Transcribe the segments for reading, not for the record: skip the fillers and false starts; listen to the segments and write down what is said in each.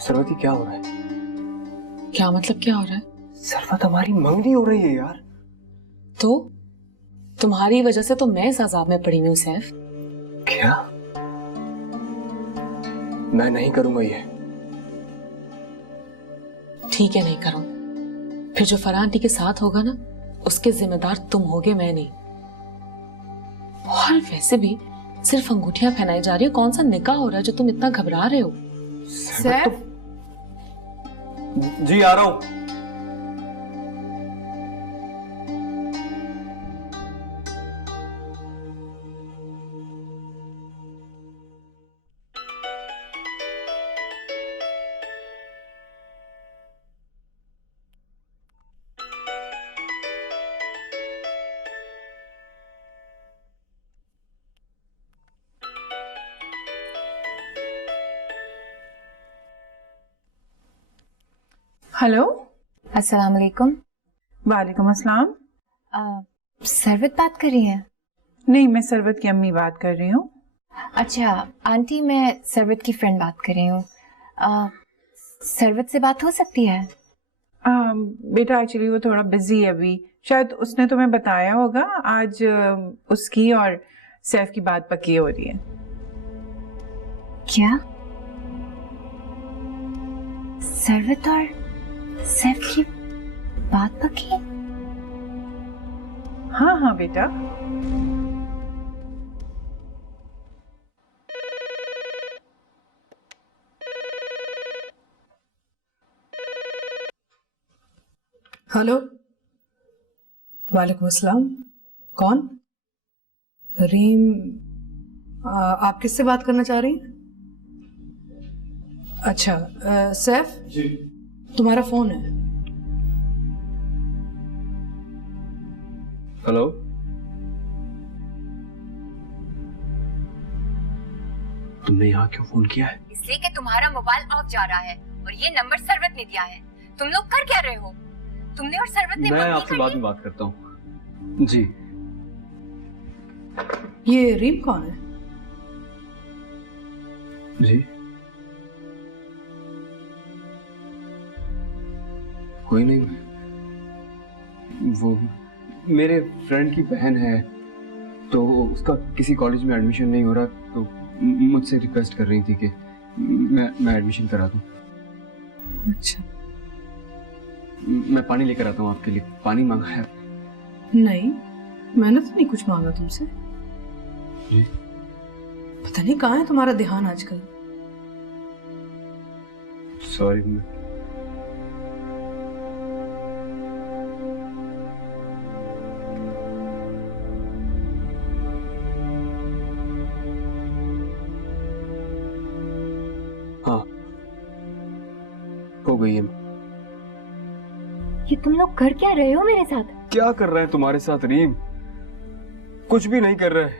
सरवती क्या हो रहा है? क्या मतलब क्या हो रहा है? सरवत हमारी मंगनी हो रही है यार। तो तुम्हारी वजह से तो मैं इस अजाब में पड़ी हूँ सैफ। क्या? मैं नहीं करूंगा ये। ठीक है, नहीं करो। फिर जो फरहान आंटी के साथ होगा ना, उसके जिम्मेदार तुम होगे, मैं नहीं। और वैसे भी सिर्फ अंगूठियां पहनाई जा रही है, कौन सा निकाह हो रहा है जो तुम इतना घबरा रहे हो? सैफ जी आ रहा हूं। हेलो। अस्सलाम वालेकुम। वालेकुम अस्सलाम। सरवत बात कर रही हैं? नहीं, मैं सरवत की अम्मी बात कर रही हूँ। अच्छा आंटी, मैं सरवत की फ्रेंड बात कर रही हूँ। सरवत से बात हो सकती है? बेटा एक्चुअली वो थोड़ा बिजी है अभी, शायद उसने तुम्हें बताया होगा। आज उसकी और सैफ की बात पक्की हो रही है। क्या? सरवत और सैफ की बात पक्की? हाँ हाँ बेटा। हेलो। वालेकुम अस्सलाम। कौन? रीम। आप किससे बात करना चाह रही हैं? अच्छा, सैफ जी। तुम्हारा फोन है। हेलो। तुमने यहाँ क्यों फोन किया है? इसलिए कि तुम्हारा मोबाइल ऑफ जा रहा है और ये नंबर सरवत ने दिया है। तुम लोग कर क्या रहे हो? तुमने और सरवत ने मैं आपसे बाद में बात करता हूँ। जी। ये रीम कौन है? जी कोई नहीं, वो मेरे फ्रेंड की बहन है, तो उसका किसी कॉलेज में एडमिशन नहीं हो रहा, तो मुझसे रिक्वेस्ट कर रही थी कि मैं एडमिशन करा दूं। अच्छा। मैं पानी लेकर आता हूँ आपके लिए। पानी मांगा है? नहीं, मैंने तो नहीं कुछ मांगा तुमसे। जी। पता नहीं कहाँ है तुम्हारा ध्यान आजकल। सॉरी। हाँ, हो गई है। ये तुम लोग कर क्या रहे हो मेरे साथ? क्या कर रहे हैं तुम्हारे साथ रीम? कुछ भी नहीं कर रहे।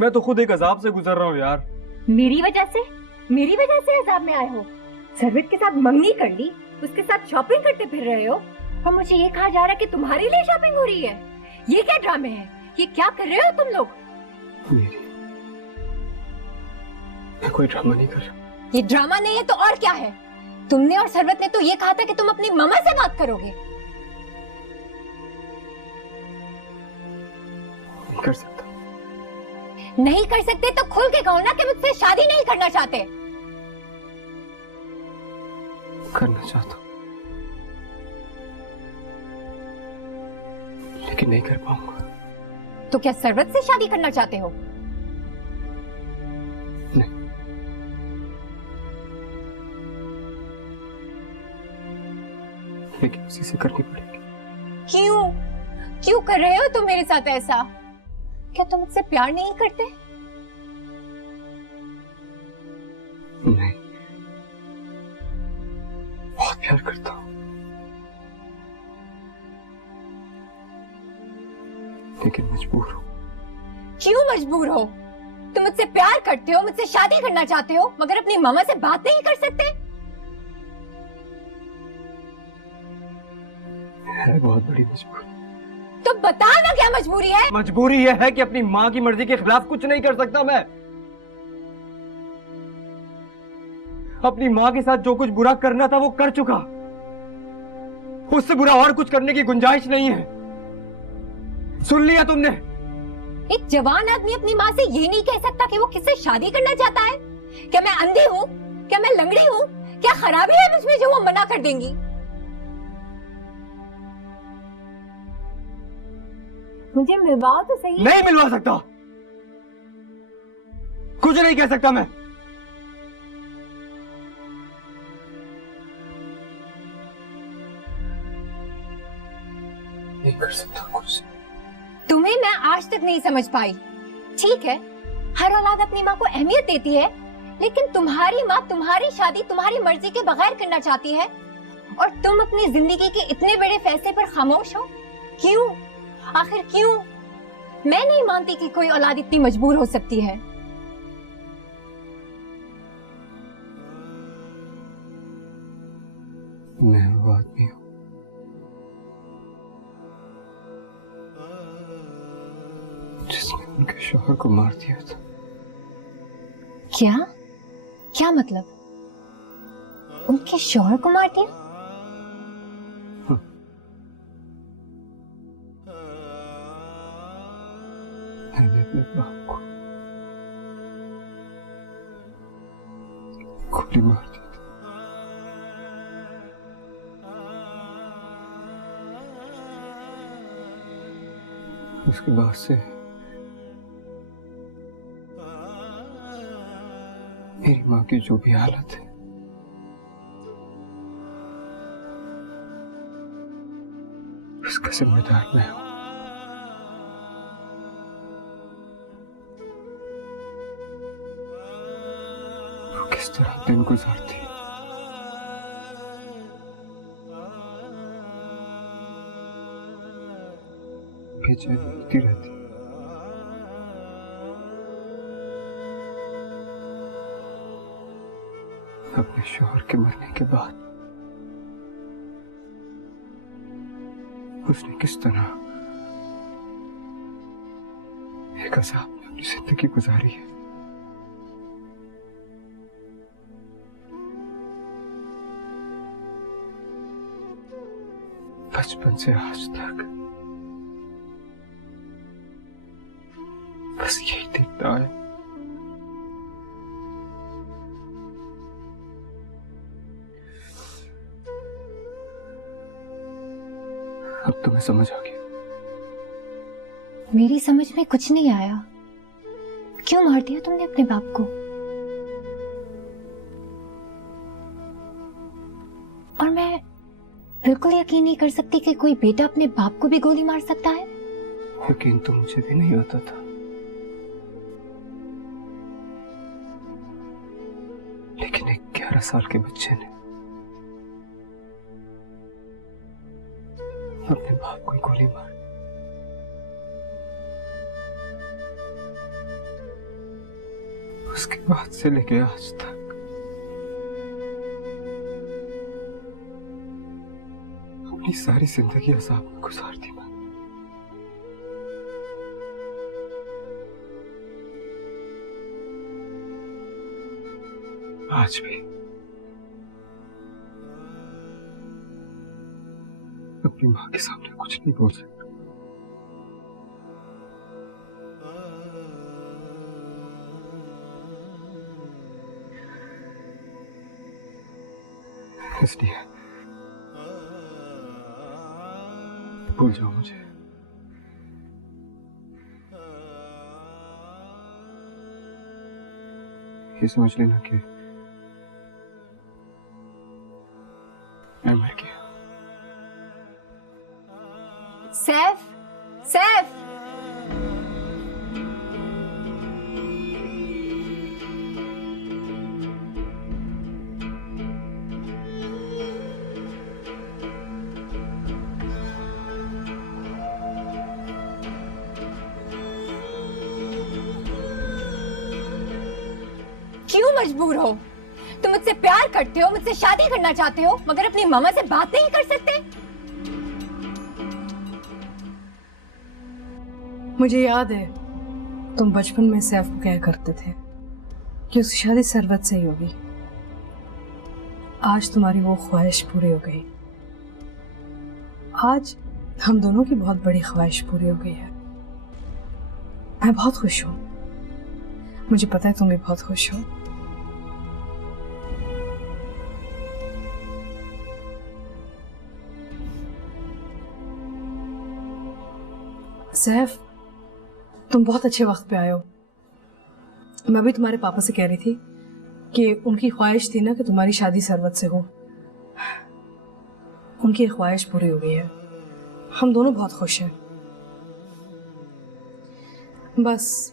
मैं तो खुद एक अजाब से गुजर रहा हूँ यार। मेरी वजह से अजाब में आए हो? सरवत के साथ मंगनी कर ली, उसके साथ शॉपिंग करते फिर रहे हो, और मुझे ये कहा जा रहा है कि तुम्हारे लिए शॉपिंग हो रही है। ये क्या ड्रामे हैं? ये क्या कर रहे हो तुम लोग? मैं कोई ड्रामा नहीं कर रहा। ये ड्रामा नहीं है तो और क्या है? तुमने और सरवत ने तो ये कहा था कि तुम अपनी मम्मा से बात करोगे। नहीं कर सकता। नहीं कर सकते तो खुल के कहो ना कि मुझसे शादी नहीं करना चाहते। करना चाहता हूं, लेकिन नहीं कर पाऊंगा। तो क्या सरवत से शादी करना चाहते हो? नहीं। लेकिन उसी से करनी पड़ेगी। क्यों कर रहे हो तुम मेरे साथ ऐसा? क्या तुम मुझसे प्यार नहीं करते? नहीं, बहुत प्यार करता हूं, लेकिन मजबूर हूं। क्यों मजबूर हो? तुम मुझसे प्यार करते हो, मुझसे शादी करना चाहते हो, मगर अपनी मामा से बात नहीं कर सकते? है बहुत बड़ी मजबूरी। तो बता ना क्या मजबूरी है? मजबूरी यह है कि अपनी माँ की मर्जी के खिलाफ कुछ नहीं कर सकता मैं। अपनी माँ के साथ जो कुछ बुरा करना था वो कर चुका। उससे बुरा और कुछ करने की गुंजाइश नहीं है। सुन लिया तुमने? एक जवान आदमी अपनी माँ से ये नहीं कह सकता कि वो किससे शादी करना चाहता है। क्या मैं अंधी हूँ? क्या मैं लंगड़ी हूँ? क्या खराबी है मुझमें जो वो मना कर देंगी? मुझे मिलवाओ तो सही। नहीं मिलवा सकता, कुछ नहीं कह सकता मैं। नहीं कर सकता कुछ। तुम्हें मैं आज तक नहीं समझ पाई। ठीक है, हर औलाद अपनी माँ को अहमियत देती है, लेकिन तुम्हारी माँ तुम्हारी शादी तुम्हारी मर्जी के बगैर करना चाहती है और तुम अपनी जिंदगी के इतने बड़े फैसले पर खामोश हो। क्यों? आखिर क्यों? मैं नहीं मानती कि कोई औलाद इतनी मजबूर हो सकती है। मैं वो आदमी हूँ जिसने उनके शौहर को मार दिया था। क्या? क्या मतलब? उनके शौहर को मार दिया? मैंने अपने बाप को गोली मार दी थी। उसके बाद से मेरी माँ की जो भी हालत है, उसका जिम्मेदार मैं हूं। वो किस तरह दिन गुजारती, बेचैन होती रहती। अपने शौहर के मरने के बाद उसने किस तरह एक अज़ाब में अपनी जिंदगी गुजारी है। बचपन से आज तक बस यही देखता है। अब तुम्हें समझ आ गया? मेरी समझ में कुछ नहीं आया। क्यों मार दिया तुमने अपने बाप को? और मैं बिल्कुल यकीन नहीं कर सकती कि कोई बेटा अपने बाप को भी गोली मार सकता है। यकीन तो मुझे भी नहीं होता था, लेकिन एक 11 साल के बच्चे ने अपने बाप को गोली मारी। उसके बाद से लेके आज तक अपनी सारी जिंदगी अज़ाब में गुजार दी मैं। आज भी अपनी माँ के सामने कुछ नहीं बोल सकता। इसलिए भूल जाओ मुझे। ये समझ लेना कि मैं मर गया। सैफ, सैफ, क्यों मजबूर हो? तुम मुझसे प्यार करते हो, मुझसे शादी करना चाहते हो, मगर अपनी मामा से बात नहीं कर सकते। मुझे याद है तुम बचपन में सैफ को क्या करते थे कि उसकी शादी सरवत से ही होगी, आज तुम्हारी वो ख्वाहिश पूरी हो गई। आज हम दोनों की बहुत बड़ी ख्वाहिश पूरी हो गई है। मैं बहुत खुश हूँ। मुझे पता है तुम भी बहुत खुश हो। सैफ, तुम बहुत अच्छे वक्त पे आए हो। मैं भी तुम्हारे पापा से कह रही थी कि उनकी ख्वाहिश थी ना कि तुम्हारी शादी सरवत से हो। उनकी ख्वाहिश पूरी हो गई है। हम दोनों बहुत खुश हैं। बस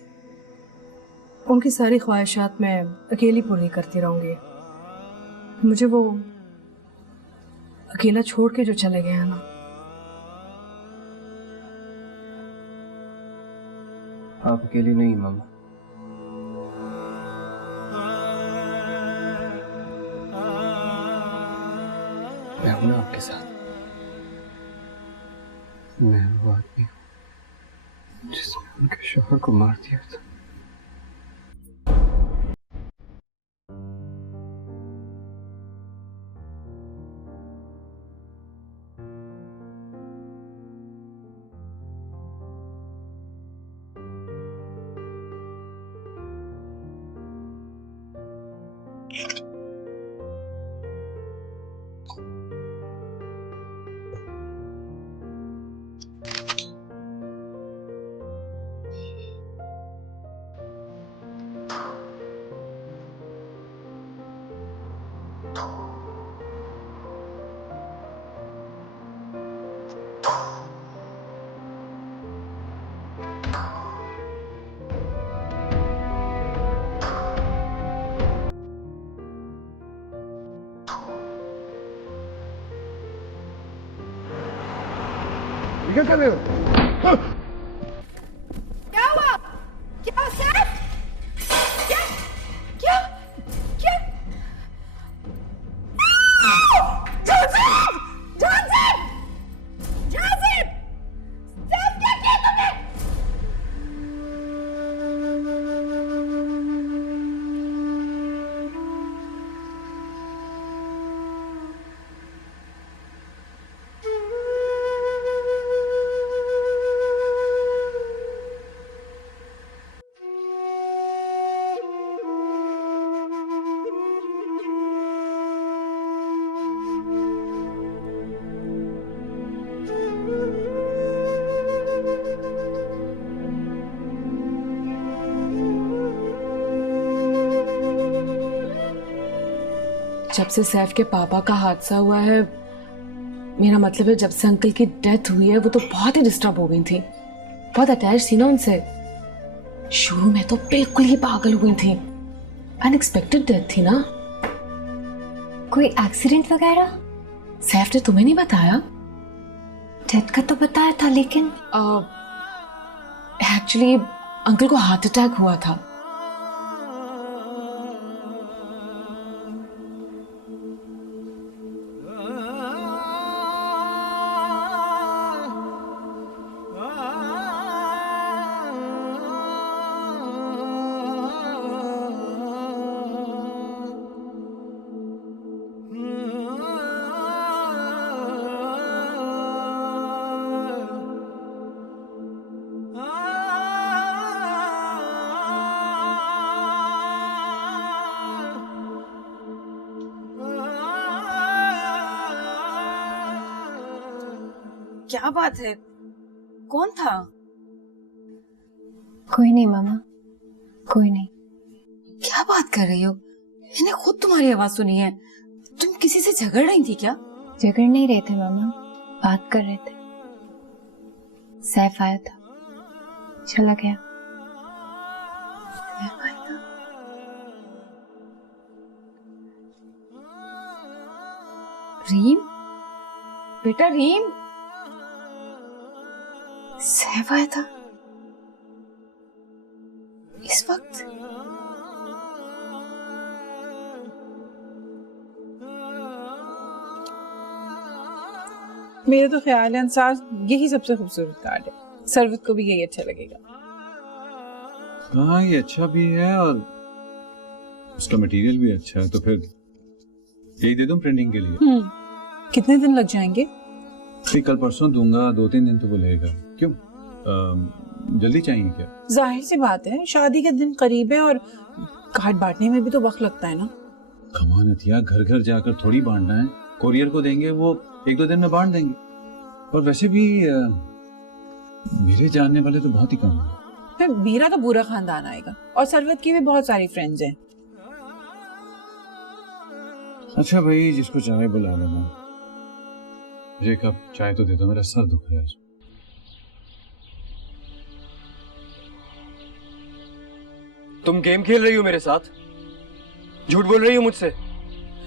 उनकी सारी ख्वाहिशात मैं अकेली पूरी करती रहूंगी। मुझे वो अकेला छोड़ के जो चले गए हैं ना, आप अकेली नहीं मामा। मैं हूं ना आपके साथ। मैं वो आदमी हूं जिसने उनके शौहर को मार दिया था। क्या कर रहे हो? क्या हुआ? क्या सैफ? क्या? क्या? क्या? जोसेफ! जोसेफ! जोसेफ! सैफ, क्या किया तुमने? जब से सैफ के पापा का हादसा हुआ है, मेरा मतलब है जब से अंकल की डेथ हुई है, वो तो बहुत ही डिस्टर्ब हो गई थी। बहुत अटैच थी ना उनसे। शुरू में तो बिल्कुल ही पागल हुई थी। अनएक्सपेक्टेड डेथ थी ना। कोई एक्सीडेंट वगैरह? सैफ ने तुम्हें नहीं बताया? डेथ का तो बताया था, लेकिन एक्चुअली अंकल को हार्ट अटैक हुआ था। क्या बात है? कौन था? कोई नहीं मामा, कोई नहीं। क्या बात कर रही हो? मैंने खुद तुम्हारी आवाज सुनी है। तुम किसी से झगड़ रही थी क्या? झगड़ नहीं रहे थे मामा, बात कर रहे थे। सैफ आया था, चला गया। सैफ आया था? रीम, बेटा रीम, सैफ आया था इस वक्त? मेरा तो ख्याल है अंसार यही सबसे खूबसूरत कार्ड है। सरवत को भी यही अच्छा लगेगा। हाँ, ये अच्छा भी है और उसका मटेरियल भी अच्छा है, तो फिर यही दे दूं प्रिंटिंग के लिए? कितने दिन लग जाएंगे? फिर कल परसों दूंगा, 2-3 दिन तो वो लगेगा। क्यों, जल्दी चाहिए क्या? जाहिर सी बात है, शादी के दिन करीब है और कार्ड बांटने में भी तो वक्त लगता है ना। कमान अतिया, घर घर जाकर थोड़ी बांटना है, कोरियर को देंगे, वो 1-2 दिन में बांट देंगे। और वैसे भी मेरे जानने वाले तो बहुत ही कम हैं। फिर मेरा तो पूरा खानदान आएगा और सरवत की भी बहुत सारी फ्रेंड्स हैं। अच्छा भाई, जिसको चाहे बुला लेना। मुझे कप चाय तो दे दो, मेरा सर दुख रहा है। तुम गेम खेल रही हो मेरे साथ, झूठ बोल रही हो मुझसे,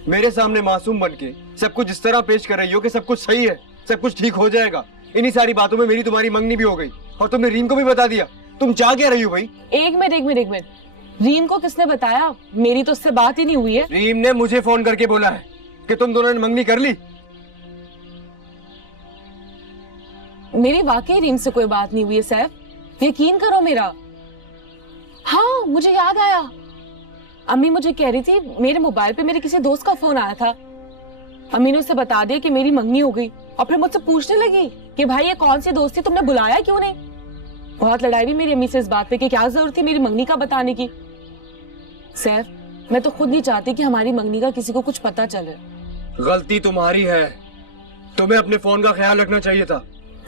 मेरे सामने मासूम बनके सब कुछ इस तरह पेश कर रही हो कि सब कुछ सही है, सब कुछ ठीक हो जाएगा। इन्हीं सारी बातों में मेरी तुम्हारी मंगनी भी हो गई और तुमने रीम को भी बता दिया। तुम चाह क्या रही हो भाई? एक मिनट, रीम को किसने बताया? मेरी तो उससे बात ही नहीं हुई है। रीम ने मुझे फोन करके बोला है कि तुम दोनों ने मंगनी कर ली। मेरी वाकई रीम से कोई बात नहीं हुई है सैफ, यकीन करो मेरा। हाँ, मुझे याद आया, अम्मी मुझे कह रही थी मेरे मोबाइल पे मेरे किसी दोस्त का फोन आया था। अम्मी ने उसे बता दिया कि मेरी मंगनी हो गई और फिर मुझसे पूछने लगी कि भाई ये कौन सी दोस्ती, तुमने बुलाया क्यों नहीं? बहुत लड़ाई हुई मेरी अम्मी से इस बात पे कि क्या जरूरत थी मेरी मंगनी का बताने की। सैफ, मैं तो खुद नहीं चाहती कि हमारी मंगनी का किसी को कुछ पता चले। गलती तुम्हारी है, तुम्हें अपने फोन का ख्याल रखना चाहिए था।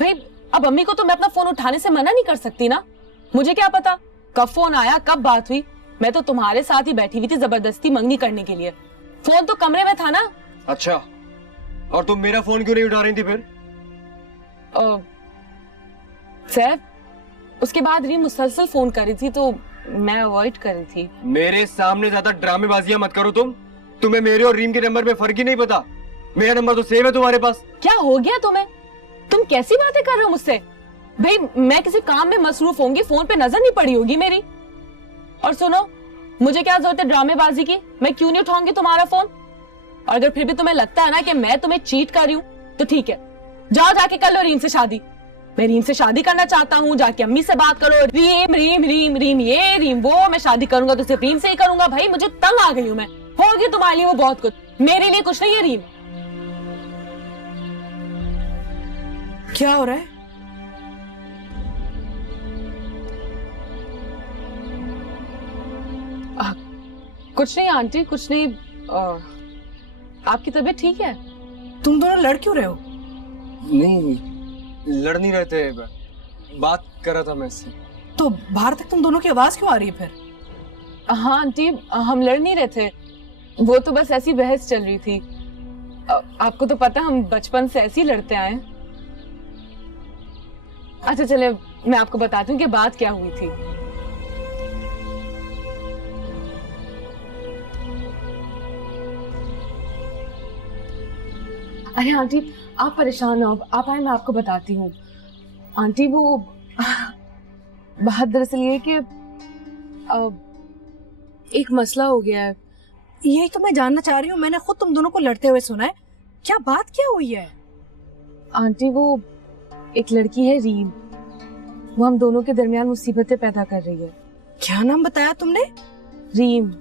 भाई अब अम्मी को तो मैं अपना फोन उठाने से मना नहीं कर सकती ना। मुझे क्या पता कब फोन आया, कब बात हुई। मैं तो तुम्हारे साथ ही बैठी हुई थी जबरदस्ती मंगनी करने के लिए। फोन तो कमरे में था ना। अच्छा, और तुम मेरा फोन क्यों नहीं उठा रही थी फिर? सैफ, उसके बाद रीम मुसलसल फोन कर रही थी तो मैं अवॉइड कर रही थी। मेरे सामने ज्यादा ड्रामेबाजियां मत करो तुम। तुम्हें मेरे और रीम के नंबर में फर्क ही नहीं पता। मेरा नंबर तो सेव है तुम्हारे पास। क्या हो गया तुम्हें? तुम कैसी बातें कर रहे हो मुझसे? भाई मैं किसी काम में मसरूफ होंगी, फोन पे नजर नहीं पड़ी होगी मेरी। और सुनो, मुझे क्या जरूरत है ड्रामेबाजी की? मैं क्यों नहीं उठाऊंगी तुम्हारा फोन? और अगर फिर भी तुम्हें लगता है ना कि मैं तुम्हें चीट कर रही हूँ तो ठीक है, जाओ जाके कर लो रीम से शादी। मैं रीम से शादी करना चाहता हूँ, जाके अम्मी से बात करो। रीम रीम रीम रीम ये रीम वो, मैं शादी करूंगा तो सिर्फ रीम से ही करूंगा। भाई मुझे तंग आ गई हूँ मैं, होगी तुम्हारे लिए वो बहुत कुछ, मेरे लिए कुछ नहीं है। रीम, क्या हो रहा है? कुछ नहीं आंटी, कुछ नहीं। आपकी तबीयत ठीक है? तुम दोनों लड़ क्यों रहे हो? नहीं, लड़ नहीं रहे थे, बात कर रहा था मैं इससे। तो बाहर तक तुम दोनों की आवाज क्यों आ रही है फिर? हाँ आंटी, हम लड़ नहीं रहे थे, वो तो बस ऐसी बहस चल रही थी। आपको तो पता हम बचपन से ऐसे ही लड़ते आए हैं। अच्छा चले, मैं आपको बताती हूँ कि बात क्या हुई थी। अरे आंटी, आप परेशान हो, आप आए, मैं आपको बताती हूँ। आंटी वो बात दरअसल ये कि एक मसला हो गया है। यही तो मैं जानना चाह रही हूँ, मैंने खुद तुम दोनों को लड़ते हुए सुना है। क्या बात क्या हुई है? आंटी वो एक लड़की है रीम, वो हम दोनों के दरमियान मुसीबतें पैदा कर रही है। क्या नाम बताया तुमने? रीम।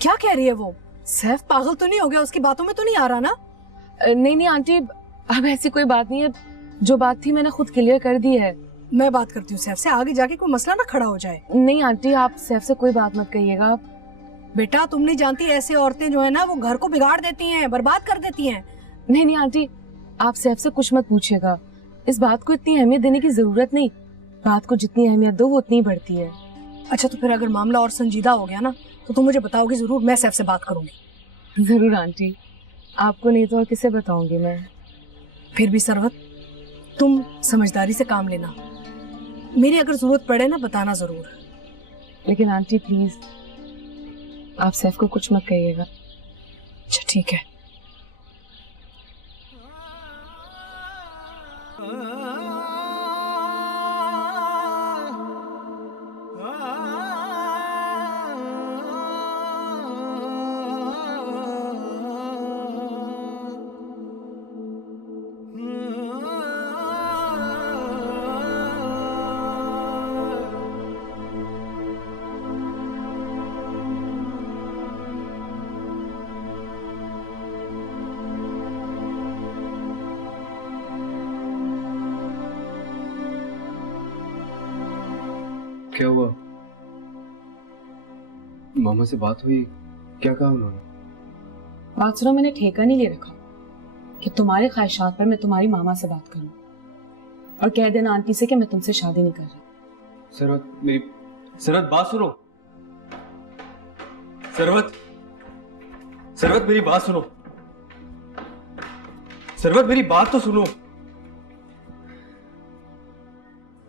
क्या कह रही है वो? सैफ पागल तो नहीं हो गया? उसकी बातों में तो नहीं आ रहा ना? नहीं आंटी, अब ऐसी कोई बात नहीं है, जो बात थी मैंने खुद क्लियर कर दी है। मैं बात करती हूँ सैफ से, आगे जाके कोई मसला ना खड़ा हो जाए। नहीं आंटी, आप सैफ से कोई बात मत कहिएगा। बेटा तुम नहीं जानती, ऐसी औरतें जो है ना वो घर को बिगाड़ देती हैं, बर्बाद कर देती हैं। नहीं आंटी, आप सैफ से कुछ मत पूछिएगा। इस बात को इतनी अहमियत देने की जरूरत नहीं, बात को जितनी अहमियत दो वो उतनी बढ़ती है। अच्छा तो फिर अगर मामला और संजीदा हो गया ना तो तुम मुझे बताओगी जरूर, मैं सैफ से बात करूंगी। जरूर आंटी, आपको नहीं तो और किसे बताऊंगी मैं। फिर भी सरवत, तुम समझदारी से काम लेना, मेरी अगर जरूरत पड़े ना बताना जरूर। लेकिन आंटी प्लीज, आप सैफ को कुछ मत कहिएगा। अच्छा ठीक है। क्या हुआ? मामा से बात हुई? क्या कहा उन्होंने? बात सुनो, मैंने ठेका नहीं ले रखा कि तुम्हारे ख्वाहिशात पर मैं तुम्हारी मामा से बात करूं और कह देना आंटी से कि मैं तुमसे शादी नहीं कर रही। सरवत बात सुनो। सरवत मेरी बात सुनो। सरवत मेरी बात तो सुनो।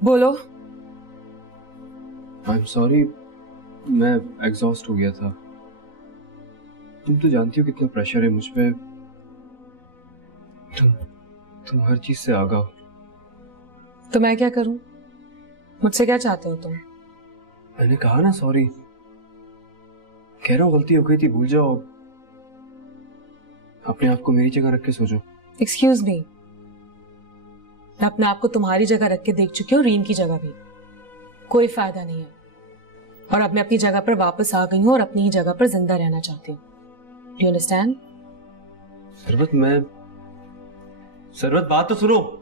बोलो। आई एम सॉरी, मैं एग्जॉस्ट हो गया था। तुम तो जानती हो कितना प्रेशर है मुझ पे। तुम हर चीज से आगाह हो। तो मैं क्या करूं? मुझसे क्या चाहते हो तुम? मैंने कहा ना सॉरी। कह रहा हूं गलती हो गई थी, भूल जाओ। अपने आप को मेरी जगह रख के सोचो। एक्सक्यूज मी, मैं अपने आप को तुम्हारी जगह रख के देख चुकी हूँ, रीम की जगह भी। कोई फायदा नहीं है और अब मैं अपनी जगह पर वापस आ गई हूँ और अपनी ही जगह पर जिंदा रहना चाहती हूँ। Do you understand? सरवत बात तो सुनो।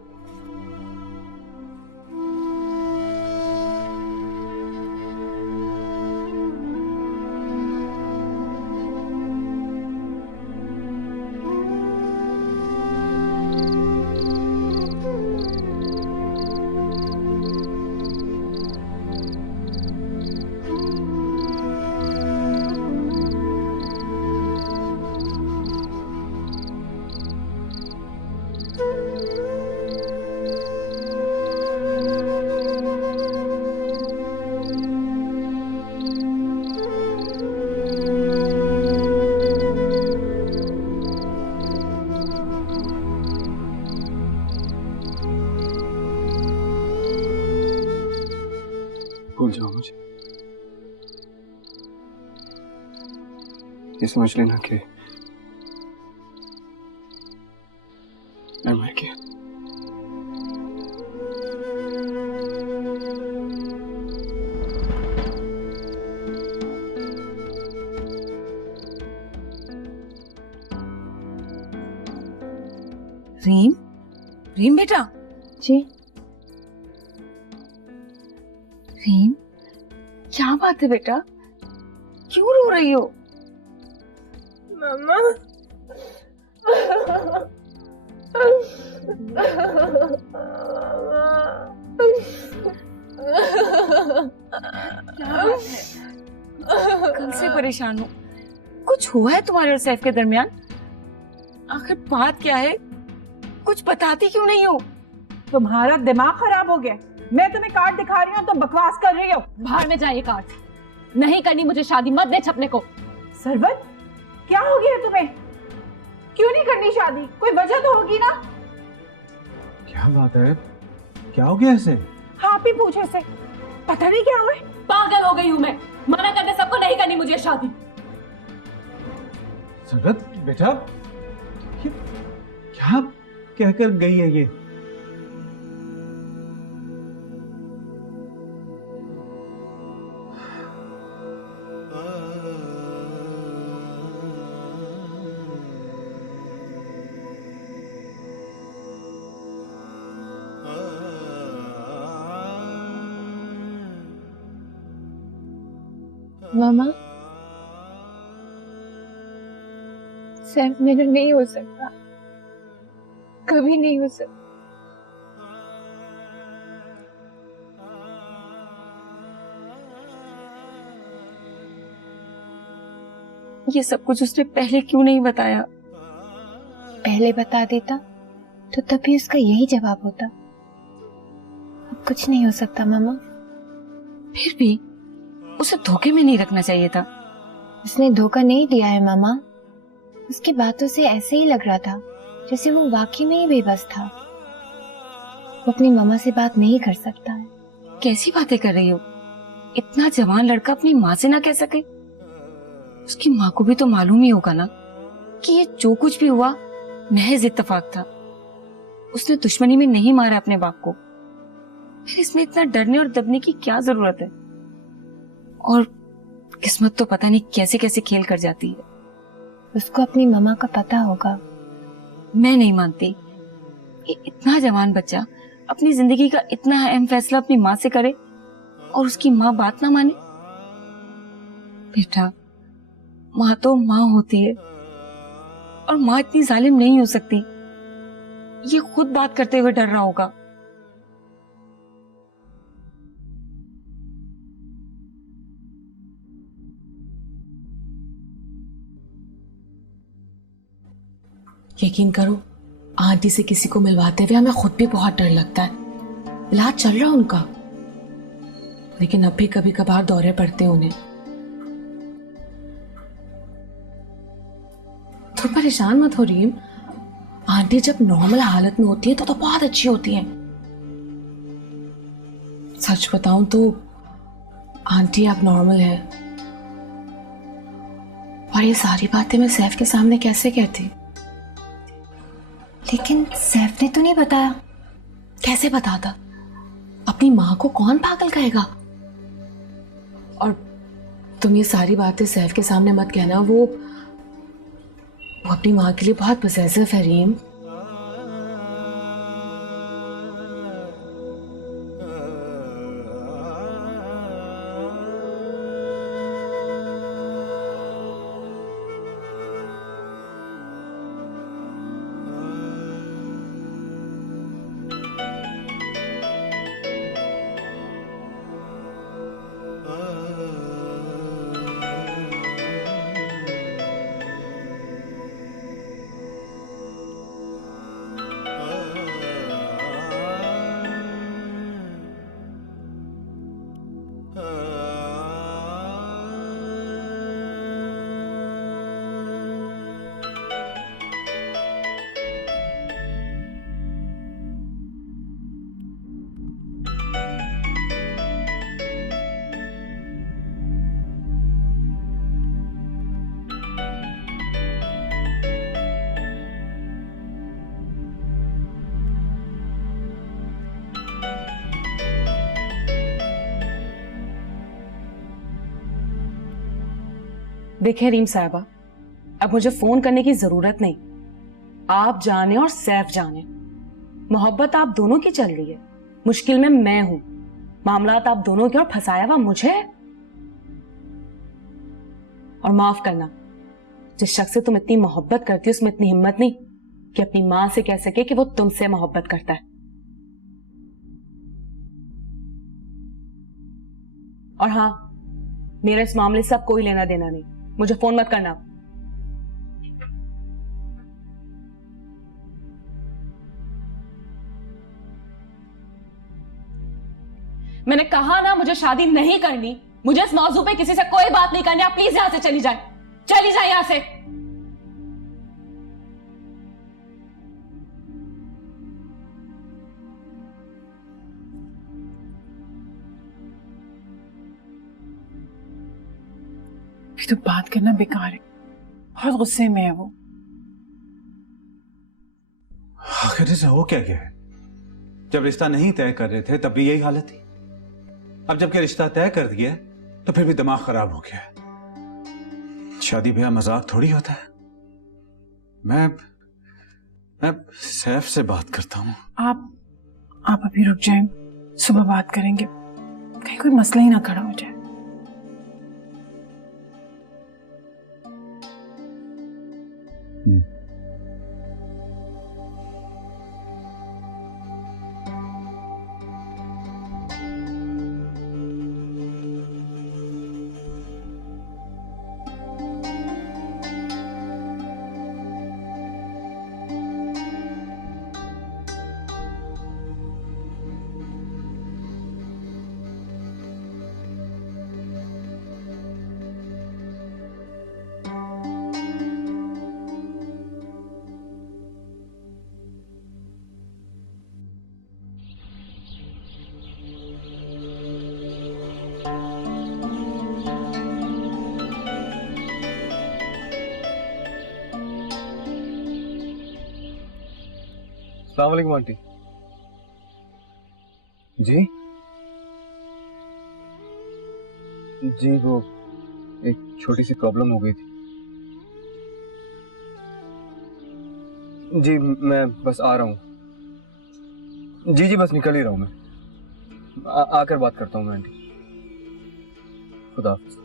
भूल जाओ मुझे। ये समझ लेना कि मैं मर गया। रीम, रीम बेटा। जी रीम, क्या बात है बेटा? क्यों रो रही हो? मामा क्या बात है? कल से परेशान हो। कुछ हुआ है तुम्हारे और सैफ के दरमियान? आखिर बात क्या है? कुछ बताती क्यों नहीं हो? तुम्हारा दिमाग खराब हो गया। मैं तुम्हें कार्ड दिखा रही हूँ, तुम बकवास कर रही हो। बाहर में जाइए कार्ड। नहीं करनी मुझे शादी, मत दे छपने को। सरवत, क्या हो गया तुम्हें? क्यों नहीं करनी शादी? कोई वजह तो होगी ना? क्या बात है? क्या हो गया इसे? आप ही पूछे से, पता नहीं क्या हुआ। पागल हो गई हूँ मैं। मना करने सबको नहीं करनी मुझे शादी। सरवत बेटा, क्या कहकर गई है ये? मामा, सैफ मेरा नहीं हो सकता, कभी नहीं हो सकता। ये सब कुछ उसने पहले क्यों नहीं बताया? पहले बता देता तो तभी उसका यही जवाब होता। अब कुछ नहीं हो सकता मामा। फिर भी उसे धोखे में नहीं रखना चाहिए था। उसने धोखा नहीं दिया है मामा। उसकी बातों से ऐसे ही लग रहा था जैसे वो वाकई में ही बेबस था। वो अपनी मामा से बात नहीं कर सकता है। कैसी बातें कर रही हो? इतना जवान लड़का अपनी माँ से ना कह सके? उसकी माँ को भी तो मालूम ही होगा ना कि ये जो कुछ भी हुआ महज इत्तेफाक था। उसने दुश्मनी में नहीं मारा अपने बाप को। फिर इसमें इतना डरने और दबने की क्या जरूरत है? और किस्मत तो पता नहीं कैसे कैसे खेल कर जाती है। उसको अपनी मामा का पता होगा। मैं नहीं मानती कि इतना जवान बच्चा अपनी जिंदगी का इतना अहम फैसला अपनी माँ से करे और उसकी माँ बात ना माने? बेटा, माँ तो माँ होती है और माँ इतनी जालिम नहीं हो सकती। ये खुद बात करते हुए डर रहा होगा। यकीन करो, आंटी से किसी को मिलवाते हुए हमें खुद भी बहुत डर लगता है। इलाज चल रहा उनका, लेकिन अब भी कभी कभार दौरे पड़ते हैं उन्हें। तो परेशान मत हो रीम, आंटी जब नॉर्मल हालत में होती है तो बहुत अच्छी होती है। सच बताऊं तो आंटी अब नॉर्मल है, और ये सारी बातें मैं सैफ के सामने कैसे कहती? लेकिन सैफ ने तो नहीं बताया। कैसे बताता? अपनी माँ को कौन पागल कहेगा? और तुम ये सारी बातें सैफ के सामने मत कहना, वो अपनी माँ के लिए बहुत पॉसेसिव है रीम। देखिए रीम साहिबा, अब मुझे फोन करने की जरूरत नहीं। आप जाने और सैफ जाने, मोहब्बत आप दोनों की चल रही है, मुश्किल में मैं हूं, मामलात आप दोनों के और फंसाया हुआ मुझे है। और माफ करना, जिस शख्स से तुम इतनी मोहब्बत करती हो उसमें इतनी हिम्मत नहीं कि अपनी मां से कह सके कि वो तुमसे मोहब्बत करता है। और हां, मेरा इस मामले से अब कोई लेना देना नहीं, मुझे फोन मत करना। मैंने कहा ना, मुझे शादी नहीं करनी, मुझे इस मौजू पे किसी से कोई बात नहीं करनी। आप प्लीज यहां से चली जाए, चली जाए यहां से। तो बात करना बेकार है, बहुत गुस्से में है वो। आखिर से हो क्या गया है? जब रिश्ता नहीं तय कर रहे थे तब भी यही हालत थी, अब जबकि रिश्ता तय कर दिया तो फिर भी दिमाग खराब हो गया है। शादी ब्याह मजाक थोड़ी होता है। मैं सैफ से बात करता हूँ। आप अभी रुक जाएं, सुबह बात करेंगे, कहीं कोई मसला ही ना खड़ा हो जाए। अस्सलाम वालेकुम आंटी जी। जी वो एक छोटी सी प्रॉब्लम हो गई थी जी, मैं बस आ रहा हूँ। जी बस निकल ही रहा हूँ मैं, आकर बात करता हूँ मैं आंटी। खुदा हाफिज।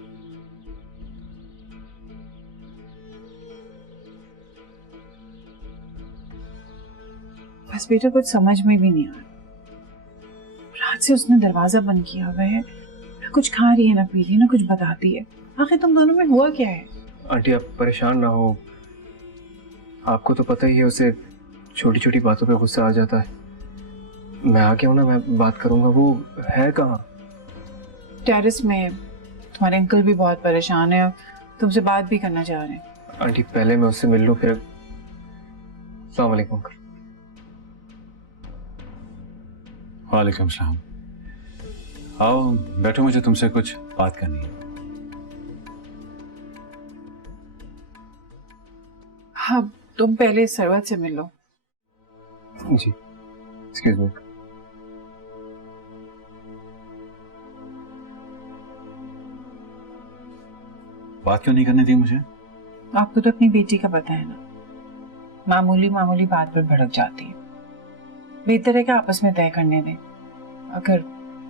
बस बेटा कुछ समझ में भी नहीं आ रहा। रात से उसने दरवाजा बंद किया हुआ है, ना कुछ खा रही है ना पी रही है ना कुछ बताती है। आखिर तुम दोनों में हुआ क्या है? आंटी आप परेशान ना हो, आपको तो पता ही है उसे छोटी छोटी बातों पे गुस्सा आ जाता है। मैं आ गया हूँ ना, मैं बात करूंगा। वो है कहाँ? टेरेस में। तुम्हारे अंकल भी बहुत परेशान है, तुमसे बात भी करना चाह रहे हैं। आंटी पहले मैं उससे मिल लूं फिर। अस्सलाम वालेकुम अंकल। वालेकुम सलाम। आओ बैठो, मुझे तुमसे कुछ बात करनी है। हाँ तुम पहले सरवत से मिल लो। जी एक्सक्यूज मी। बात क्यों नहीं करने दी मुझे? आपको तो अपनी बेटी का पता है ना, मामूली मामूली बात पर भड़क जाती है। बेहतर है कि आपस में तय करने दें, अगर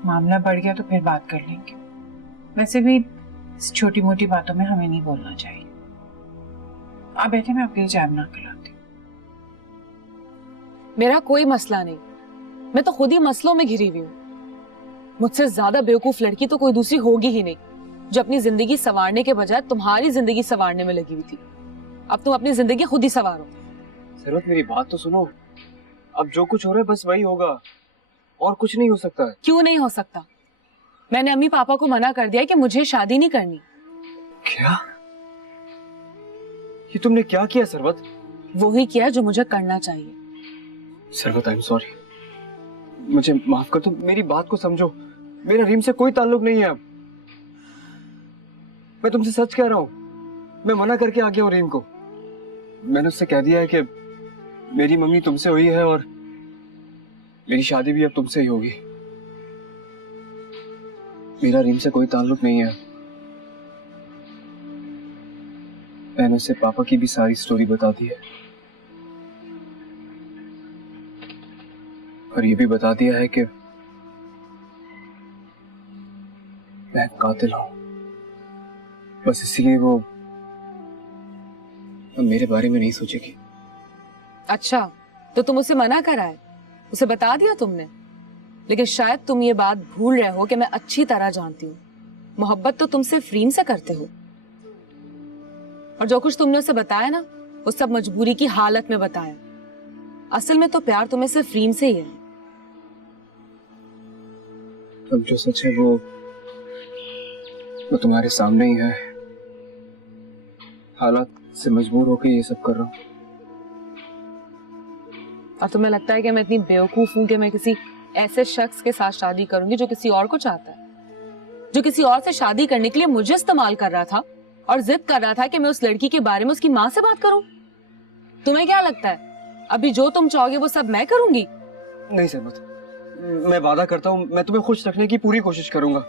मामला बढ़ गया तो फिर बात कर लेंगे। वैसे भी छोटी मोटी बातों में हमें नहीं बोलना चाहिए। आप बैठे, मैं आपके लिए चाय बना के लाती हूँ। मेरा कोई मसला नहीं, मैं तो खुद ही मसलों में घिरी हुई हूँ। मुझसे ज्यादा बेवकूफ लड़की तो कोई दूसरी होगी ही नहीं, जो अपनी जिंदगी संवारने के बजाय तुम्हारी जिंदगी संवारने में लगी हुई थी। अब तुम अपनी जिंदगी खुद ही संवारो। सरवत मेरी बात तो सुनो, अब जो कुछ हो रहा है बस वही होगा, और कुछ नहीं हो सकता है। क्यों नहीं हो सकता? मैंने अम्मी पापा को मना कर दिया कि मुझे शादी नहीं करनी। क्या? ये तुमने क्या किया सरवत? वो ही किया जो मुझे करना चाहिए। सरवत आई एम सॉरी, मुझे माफ कर दो, मेरी बात को समझो। मेरा रीम से कोई ताल्लुक नहीं है अब। मैं तुमसे सच कह रहा हूँ, मैं मना करके आ गया हूँ रीम को। मैंने उससे कह दिया है कि मेरी मम्मी तुमसे हुई है और मेरी शादी भी अब तुमसे ही होगी। मेरा रीम से कोई ताल्लुक नहीं है। मैंने उससे पापा की भी सारी स्टोरी बता दी है, और ये भी बता दिया है कि मैं कातिल हूं। बस इसीलिए वो अब मेरे बारे में नहीं सोचेगी। अच्छा, तो तुम उसे मना कराए, उसे बता दिया तुमने। लेकिन शायद तुम ये बात भूल रहे हो कि मैं अच्छी तरह जानती हूँ, मोहब्बत तो तुम सिर्फ रीम से करते हो। और जो कुछ तुमने उसे बताया ना, वो सब मजबूरी की हालत में बताया। असल में तो प्यार तुम्हें सिर्फ रीम से ही है। अब जो सच है वो तुम्हारे सामने ही है। हालात से मजबूर होकर ये सब कर रहा हूँ। और तुम्हें लगता है कि मैं इतनी बेवकूफ हूं कि मैं किसी ऐसे शख्स के साथ शादी करूंगी जो किसी और को चाहता है, जो किसी और से शादी करने के लिए मुझे इस्तेमाल कर रहा था और जिद कर रहा था कि मैं उस लड़की के बारे में उसकी माँ से बात करूं? तुम्हें क्या लगता है अभी जो तुम चाहोगे वो सब मैं करूंगी? नहीं सरवत, मैं वादा करता हूँ मैं तुम्हें खुश रखने की पूरी कोशिश करूंगा।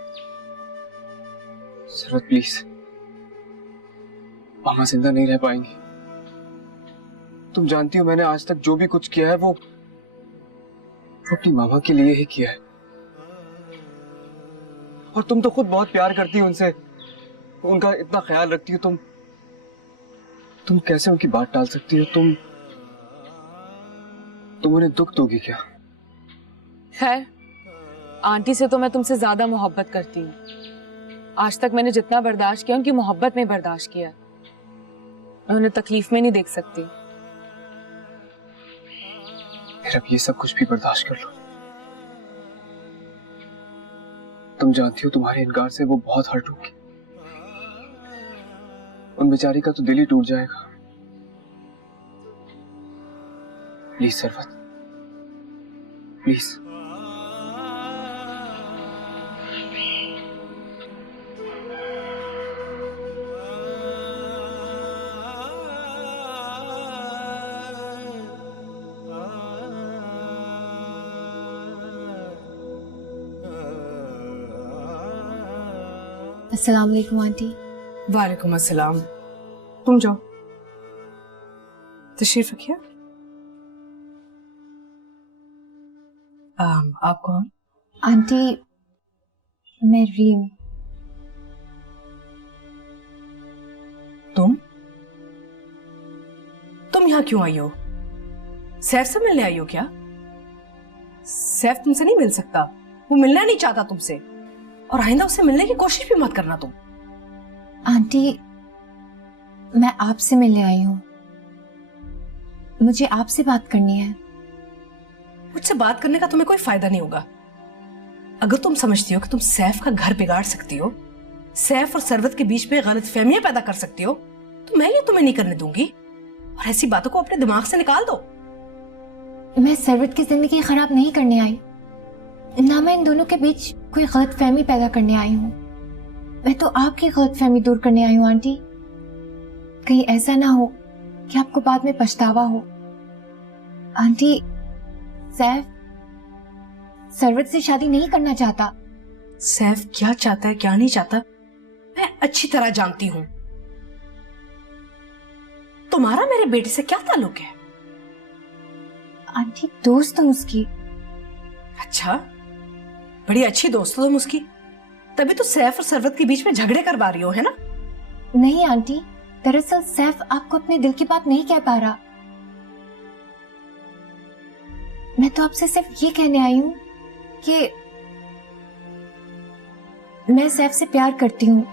सरवत प्लीज, मामा जिंदा नहीं रह पाएंगी। तुम जानती हो मैंने आज तक जो भी कुछ किया है वो अपनी मामा के लिए ही किया है। और तुम तो खुद बहुत प्यार करती हो उनसे, उनका इतना ख्याल रखती हो। तुम कैसे उनकी बात टाल सकती हो? तुम उन्हें दुख दोगी क्या? खैर, आंटी से तो मैं तुमसे ज्यादा मोहब्बत करती हूँ। आज तक मैंने जितना बर्दाश्त किया उनकी मोहब्बत में बर्दाश्त किया। मैं उन्हें तकलीफ में नहीं देख सकती। फिर अब ये सब कुछ भी बर्दाश्त कर लो। तुम जानती हो तुम्हारे इनकार से वो बहुत हर्ट होगी। उन बेचारी का तो दिल ही टूट जाएगा। Please Sarwat, please. अस्सलाम वालेकुम आंटी। वालेकुम अस्सलाम। तुम जाओ, तशरीफ रखिए। आप कौन? आंटी, मैं रीम। यहाँ क्यों आई हो? सैफ से मिलने आई हो क्या? सैफ तुमसे नहीं मिल सकता, वो मिलना नहीं चाहता तुमसे, और आइंदा उससे मिलने की कोशिश भी मत करना तुम। आंटी, मैं आपसे मिलने आई हूँ, मुझे आपसे बात करनी है। मुझसे बात करने का तुम्हें कोई फायदा नहीं होगा। अगर तुम समझती हो कि तुम सैफ का घर बिगाड़ सकती हो, सैफ और सरवत के बीच में गलत फहमियां पैदा कर सकती हो, तो मैं ये तुम्हें नहीं करने दूंगी। और ऐसी बातों को अपने दिमाग से निकाल दो। मैं सरवत की जिंदगी खराब नहीं करने आई, ना मैं इन दोनों के बीच कोई गलत फहमी पैदा करने आई हूँ। मैं तो आपकी गलत फहमी दूर करने आई हूँ आंटी। कहीं ऐसा ना हो कि आपको बाद में पछतावा हो। आंटी, सैफ सरवत से शादी नहीं करना चाहता। सैफ क्या चाहता है क्या नहीं चाहता मैं अच्छी तरह जानती हूँ। तुम्हारा मेरे बेटे से क्या ताल्लुक है? आंटी, दोस्त हूँ उसकी। अच्छा, बड़ी अच्छी दोस्त हो तुम उसकी, तभी तो सैफ और सरवत के बीच में झगड़े करवा रही हो, है ना? नहीं आंटी, दरअसल सैफ आपको अपने दिल की बात नहीं कह पा रहा। मैं तो आपसे सिर्फ ये कहने आई हूँ कि मैं सैफ से प्यार करती हूँ